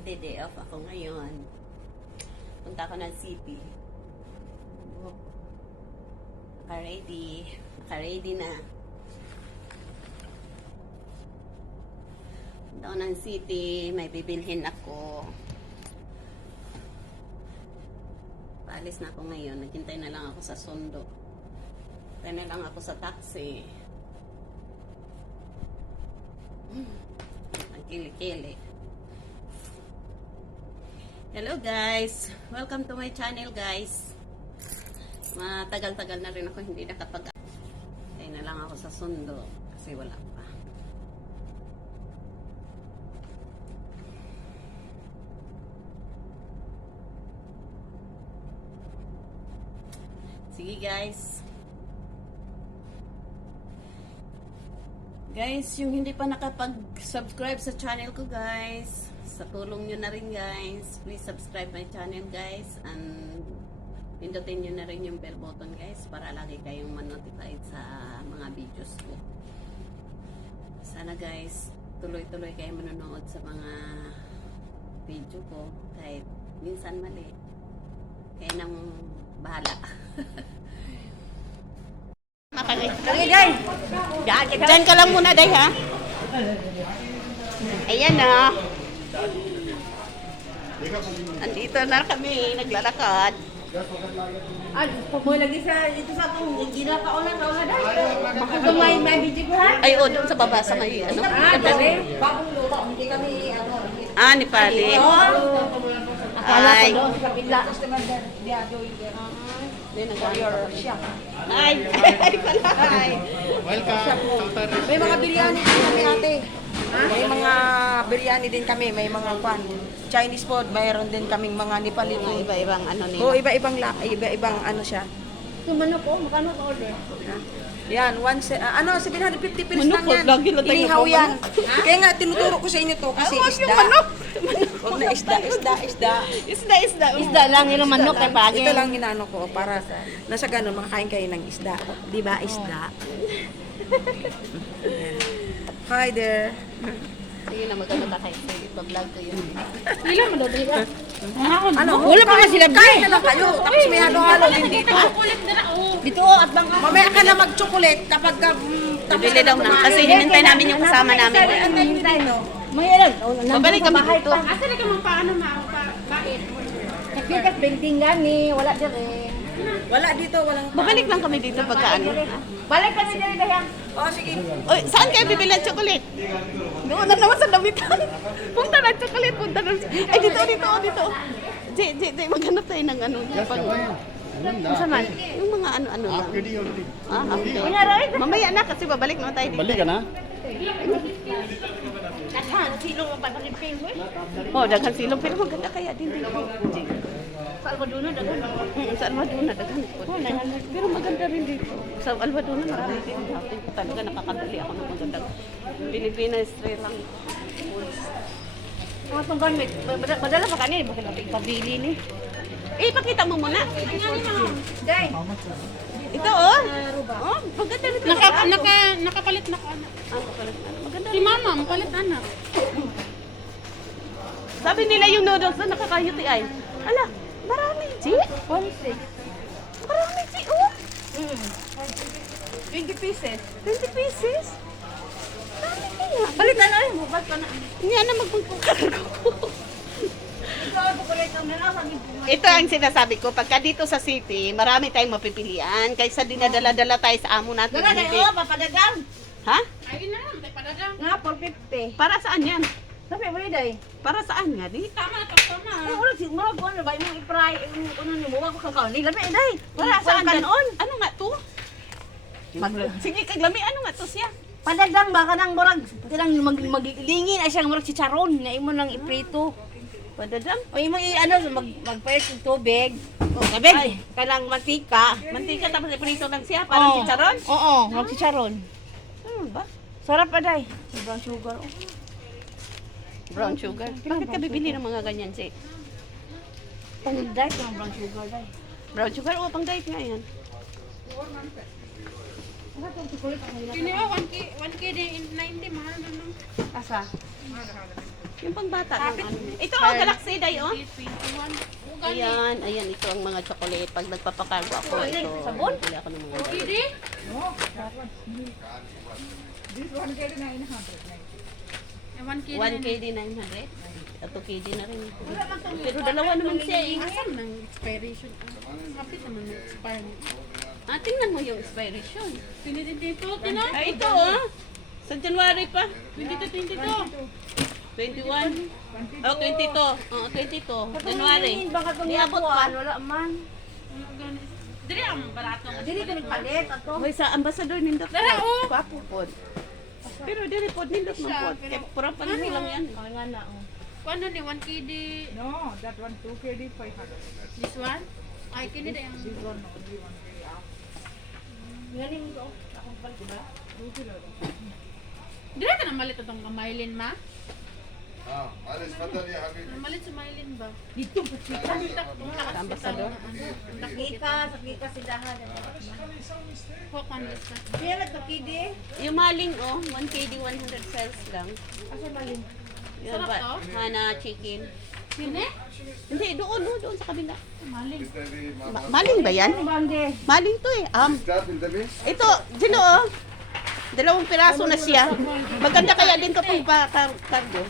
Magde-day off ako ngayon. Punta ako ng city. Naka-ready. Naka-ready na. Punta ako ng city. May bibilhin ako. Paalis na ako ngayon. Naghintay na lang ako sa sundo. Hintay na lang ako sa taxi. Ang kili-kili. Hello guys! Welcome to my channel guys. Matagal-tagal na rin ako hindi nakapag Hintay na lang ako sa sundo kasi wala pa. Sige guys. Guys, yung hindi pa nakapag-subscribe sa channel ko guys, sa tulong nyo na rin guys, please subscribe my channel guys and pindutin nyo na rin yung bell button guys para lagi kayong man-notified sa mga videos ko. Sana guys, tuloy-tuloy kayo manonood sa mga video ko kahit minsan mali. Kaya nang bahala. Kali, Day. Diyan, ka lang muna, Day, ha? Ayan na. Andito na kami, naglalakad. Ah, pamoy lagi sa ito sa akong gila ka ona ka ona dai. Baka may may video ko ha. Ay, o, doon sa baba, sa may, ano? Ah, dali. Bagong lupa, hindi kami ano. Ah, ni Pali. Ay. siya. Ay, ay. Ay. May mga biryani kami ate. May mga biryani din kami, may mga kwan. Chinese food, mayroon din kaming mga Nepali food. iba-ibang ano Oo, nila. iba-ibang la, iba-ibang ano siya. Tumano ko, makano ka order. Ha? Yan, one se- ah, ano, 750 pesos Manok lang po, yan. lagi lang tayo Inihaw yan. nagpamanok. Kaya nga, tinuturo ko sa inyo to kasi Huwag isda. yung manok. Huwag na isda, isda, isda. Isda, isda. Isda lang yung manok kay pagi. Ito lang ginano ko para sa, nasa ganun, makakain kayo ng isda. Di ba, isda? Yan. Hi there. Sige na, maganda ka kayo. Sige, vlog ko yun. Ilan mo daw ba? Ano? Wala pa nga sila Kain na lang kayo. Tapos may halo-halo din dito. Dito oh, at bang Mamaya ka na mag-chocolate kapag ka, mm, tapos Bibili daw na. Kasi hinintay namin yung kasama namin. May ilan? Babalik kami dito. Asa na ka mo paano ma bakit? Nakikas painting gani, wala dire. Wala dito, walang... Babalik lang kami dito pagka ano. Balik kami dire dayang. Oh, sige. Oy, saan kayo bibili ng chocolate? Doon na naman sa damitan. punta ng chocolate, punta ng... Ay, dito, dito, dito. Jay, Jay, Jay, maghanap tayo ng ano. Pang, Sa man. yung mga ano-ano lang. Ah, half day. Kunya ray. Mamaya na kasi babalik naman tayo dito. Balik ka na? Daghan silo mo pa rin pay mo. Oh, daghan silong. Pero maganda kaya din dito. Sa Almaduna daghan. Mm, sa Almaduna, daghan po. Pero maganda rin dito. Sa Almaduna, marami din. Dati talaga nakakabili ako ng magandang Pilipinas Sri lang. Mga tong gamit, madala pa kanina bakit natin pabili ni. Eh, pakita mo muna. Day. Ito, oh. Oh, maganda rin. Naka, naka, nakapalit na ka anak. Ah, kapalit na. Maganda Si mama, mapalit anak. Sabi nila yung noodles na nakakayuti ay. Ala, marami, Chi. Marami, Chi. Oh, 20 pieces. 20 pieces. Marami kaya. Balikan na rin balik ka na. Hindi na kukulit ng nalaman ni Ito ang sinasabi ko. Pagka dito sa city, marami tayong mapipilian. Kaysa dinadala-dala tayo sa amo natin. Dala na oh, papadagang. Ha? Ayun na lang, may padadang. Nga 450. Para saan yan? Sabi mo yun day. Para saan nga? Di? Tama na, tama. Ay, wala si Mara ko ano ba yung i-fry, yung ano ni mo, ko kakaw. Ni labi day. Para saan kanon. Ano nga to? Mag Sige, kaglami. Ano nga to siya? Padadang ba ka nang murag, tilang mag maglingin ay siyang murag si charon na imo nang iprito. Padadam? O imo i ano mag magpayat ng tubig. O tubig. Ay. Kanang mantika. Mantika tapos iprito lang siya. Parang Oo. chicharon? Oo, mag si charon. Ano ba? Sarap pa day. Brown sugar. Oh. Brown sugar. Bakit ka bibili ng mga ganyan, si? Pang diet ng brown sugar day. Brown sugar? O, pang diet nga yan. Kini oh, 1K, 1K din, 90, mahal na lang. Asa? Yung pangbata ng ano. Ito oh, Galaxy Day oh. 21. Ayan, ayan, ito ang mga chocolate. Pag nagpapakargo ako, ito. Sabon? Bili ako ng mga Kidi? Eh, 1 kidi. 1 KD 900. At 2 KD na rin. Pero dalawa naman siya eh. Asan ng expiration? Kapit naman ng expire. Ah, tingnan mo yung expiration. Pinitito, tino? Ah, ito oh. Sa January pa. 22, 22. 21. Oh, 22. Oo, 22. January. Baka Niabot pa. Wala man. Dili ang barato. Dili ko nagpalit ato. Hoy, sa ambassador nindot Dara, oh. Papo pod. Pero dili pod nindot man pod. Kaya pura pa lang yan. Nga na oh. Paano ni 1 kd? No, that one 2 KD 500. This one? Ay, kini da yung... This one only 1 KD. Ngani mo to. Akong palit ba? 2 kilo. Dili ka na malit itong kamailin, ma? Ah, alis pa tali habibi. Malit si Mylene ba? Dito pa siya. Tambak sa doon. Nakita, nakita si Dahan. Huwag man isa. Kaya nagkakidi? Yung maling oh, 1 KD 100 cells lang. Asa maling? Yung ba? Hana chicken. Sine? Hindi, doon, doon, doon sa kabila. Maling. Maling ba yan? Maling to eh. Um, ito, dino oh. Dalawang piraso na siya. Maganda kaya din kapag pa kar kargo.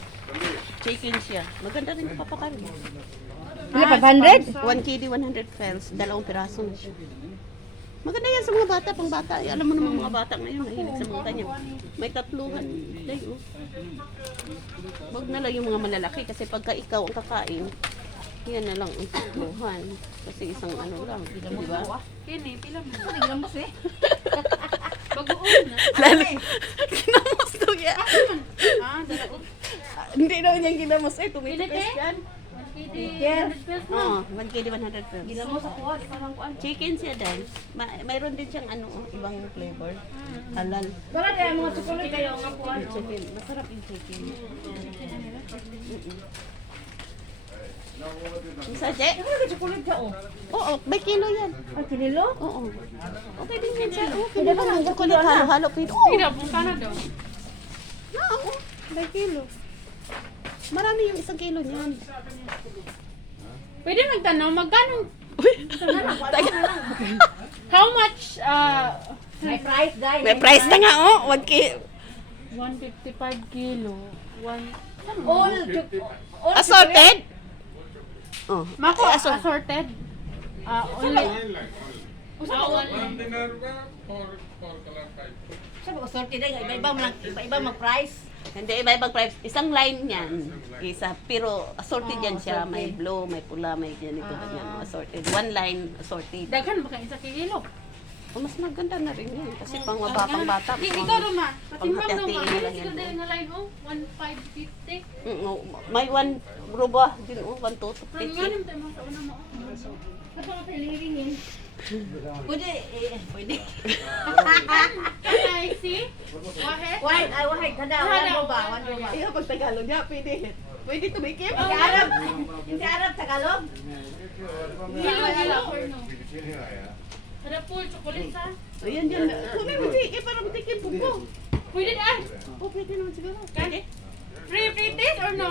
Chicken siya. Maganda rin cargo. Ano 500? 1 KD 100 pesos. Dalawang piraso na siya. Maganda yan sa mga bata, pang bata. Eh, alam mo naman mga bata ngayon, mahilig sa mga ganyan. May tatluhan. Day, oh. Wag na lang yung mga malalaki kasi pagka ikaw ang kakain, yan na lang ang tatluhan. Kasi isang ano lang, di ba? Kini, pila mo. Tingnan mo si. Bagoon na. Lalo, kinamos to yan. Ah, dalaot. Hindi naman yan kinamos. Eh, tumitipis te? yan. 1 kd, Yeah. 100 pesos na. Oo, 1 KD 100 pesos. Tingnan mo sa kuha. Parang kuha. Chicken siya dahil. Ma- mayroon din siyang ano, oh, ibang flavor. Halal. Wala kaya mga chocolate kayo nga kuha. Chicken. Masarap yung chicken. Isa, Je? Ano ka chocolate ka oh? Oo, may kilo yan. Ay, kinilo? Oo. Okay din yan siya. Oo, pwede ba chocolate halo-halo? Pila, punta na daw. Oo. May kilo. Marami yung isang kilo niyan. Pwede magtanong, magkano? How much? Uh, May price guys. May price na nga, oh. 1 kilo. 155 kilo. One... All, all Assorted? Oh. Mako, Eh, assort- assorted. Ah, only... Usa ka only. Sabi ko, sorted ay iba-iba lang, iba-iba mag-price. Hindi, iba-ibang price. Isang line yan. Isa. Pero assorted yan siya. May blue, may pula, may ganito, ganyan. Assorted. One line, assorted. Daghan ba kayo sa kilo? Oh, mas maganda na rin yan. Kasi pang mga pang bata. Di, ikaw Roma. Patimbang sige yan. dahil nga line oh. 1550. Mm, oh, may one ruba din, oh. One to Pero nga naman tayo mga sa una mo. Ano ka piliringin? Pwede, eh, pwede. I see? Wahe? Wine, ay wahe, kada, wan mo ba, wan mo ba? Pag Tagalog niya, pwede. Pwede tumikim? Hindi Arab, hindi Arab, Tagalog? Hilo, hilo. Kada ano. ano pool, chocolate sa? Ayan, yan. Kung mo tikim, parang tikim buko. Pwede na. Oh, pwede naman siguro. Kaya? Free, free taste or no?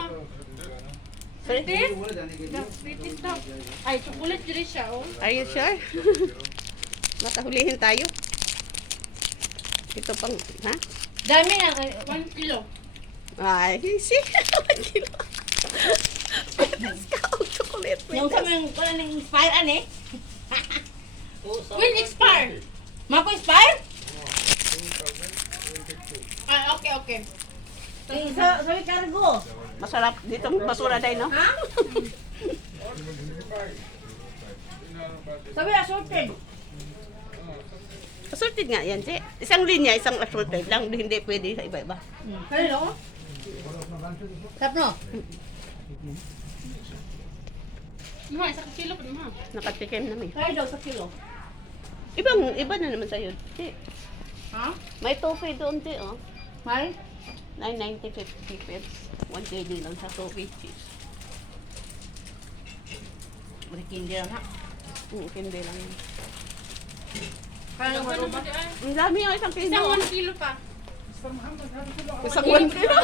Free taste? No, free taste daw. Ay, chocolate dito siya, oh. Are you sure? Matahulihin tayo. Ito pang, ha? Dami na, 1 kilo. Ay, see? One kilo. Petas ka o chocolate. yung sa mga, wala nang inspire, ane? When expire? Mako inspire? Ah, okay, okay. Eh, sa, sa cargo. Masarap. Dito basura dahil, no? Ha? Sabi, assorted. Assorted nga yan, si. Isang linya, isang assorted lang. Hindi pwede sa iba-iba. Hello? Tap no? Ma, isa ka kilo pa ma. Nakatikim namin. Kaya daw sa kilo. Ibang, iba na naman sa'yo. Si. Ha? May tofu doon, si, oh. May? 990 50 pesos. 1 kg lang sa tofu cheese. Marikindi lang ha. Mm, hindi lang yun. Ang dami yung isang kilo. Isang 1 kilo pa. Isang 1 kilo?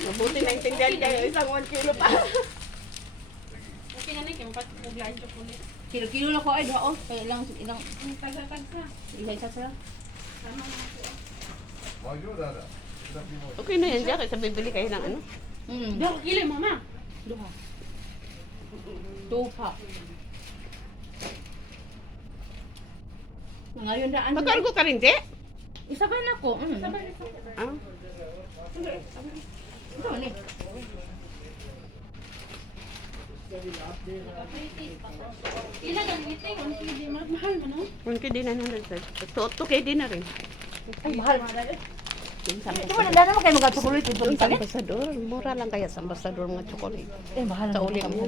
Mabuti na intindihan kayo. Isang 1 kilo pa. Okay na na, kaya mapaglaan siya. Kilo-kilo na ko ay doha o. Oh, kaya lang, ilang... Tagsa-tagsa. Isa-isa sila. Tama. Oh. Okay na yan, Jack. Sa bibili kayo ng ano? Mm. Doha, kilo, mama. Doha. Doha. Ngayon daan. Magkargo ka rin, di? Isa ba na ko? Mm. Isa ba na? Ah? Ito, ni. Ilan ang 1KD na. Mahal mo, no? 1KD na na. 2KD na rin. Ay, mahal. Ito mo na naman kayo mga chocolate dito. Sa ambasador, mura lang kaya sa ambasador mga chocolate. Eh, mahal na. Sa uli mo.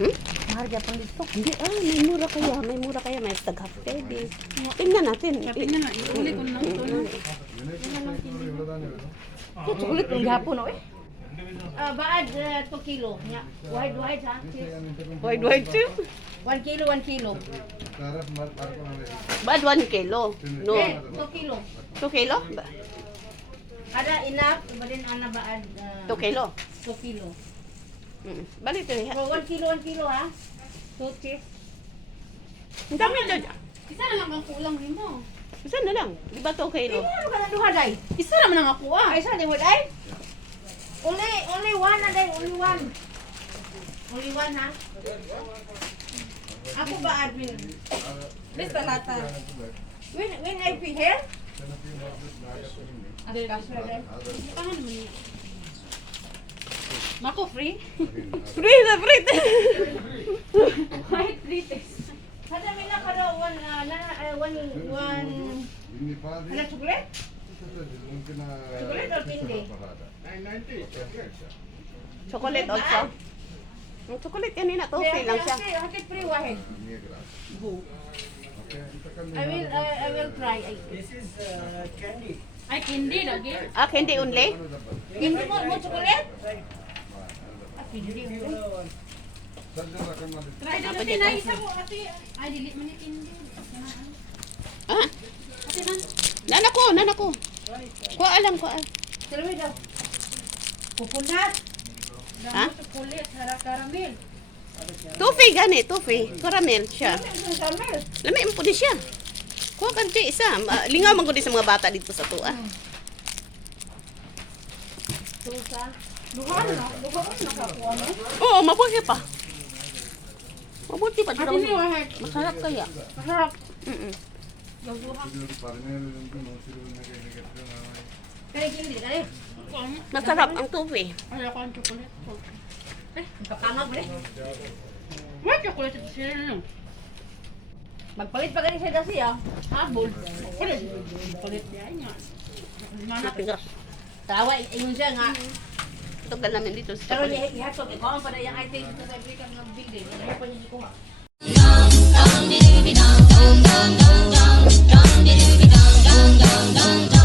Hmm? Kaya pang dito. Hindi, ah, may mura kaya, may mura kaya, may tag half kedi. Tingnan natin. Tingnan na uli ko na. Ito, chocolate ng gapon no eh. Ah, baad 2 kilo. Nya, wide wide ha. Wide, wide too. 1 kilo, 1 kilo. Bad 1 kilo. No. Eh, 2 kilo. 2 kilo? Ada enough, ba din ana baad 2 kilo. 2 kilo. Mm. Balik to So, 1 kilo, 1 kilo ha. Two cheese. Ang dami dyan. Isa na lang ang kulang nimo. Isa na lang. Di ba 2 kilo? Eh, ano ka na duha day? Isa na man ang ako ah. Ay, sa ni wala ay? Only, only one na day, only one. Only one ha? Ako ba admin? Basta lata. When, when I pay here? Ada kasya day. Paano naman niya? Mako free. Free na free. Kahit free taste. Ada mina kada one, na, ah, one, one, ano chocolate? Chocolate or pindi? Chocolate also. Ang chocolate yan na, toffee lang siya. Okay, okay, free wahid. I will, I, I will try. Ay, Ay candy lagi. Ah, candy only? Hindi mo, mo chocolate? Try din natin na isa mo ate. Ay dili man candy. Ah, Ate man. nana ko, nana ko. Ko alam ko. Sabi daw. Coconut. Ha? Chocolate, hara caramel. Toffee gani, toffee. Caramel siya. Lami mo di siya. Kuha ka di isa. Lingaw man ko di sa mga bata dito sa tuwa. Susa. Oo, mabuti pa. Mabuti pa. Ate niyo, Masarap kaya. Masarap. Mm-mm. Masarap ang tuwi. Ayoko ang chocolate. Eh, kapangag ba eh? May chocolate at sila nun. Magpalit pa ganyan siya kasi ah. Habol. Palit. Palit niya nga. Tawa, ayun siya nga. Mm-hmm. Ka namin dito sa Pero ihatog, ikaw ang pa na yung item dito sa American ng building. Ano pa niya ikuha? dum dum dum dum dum dum dum dum dum dum dum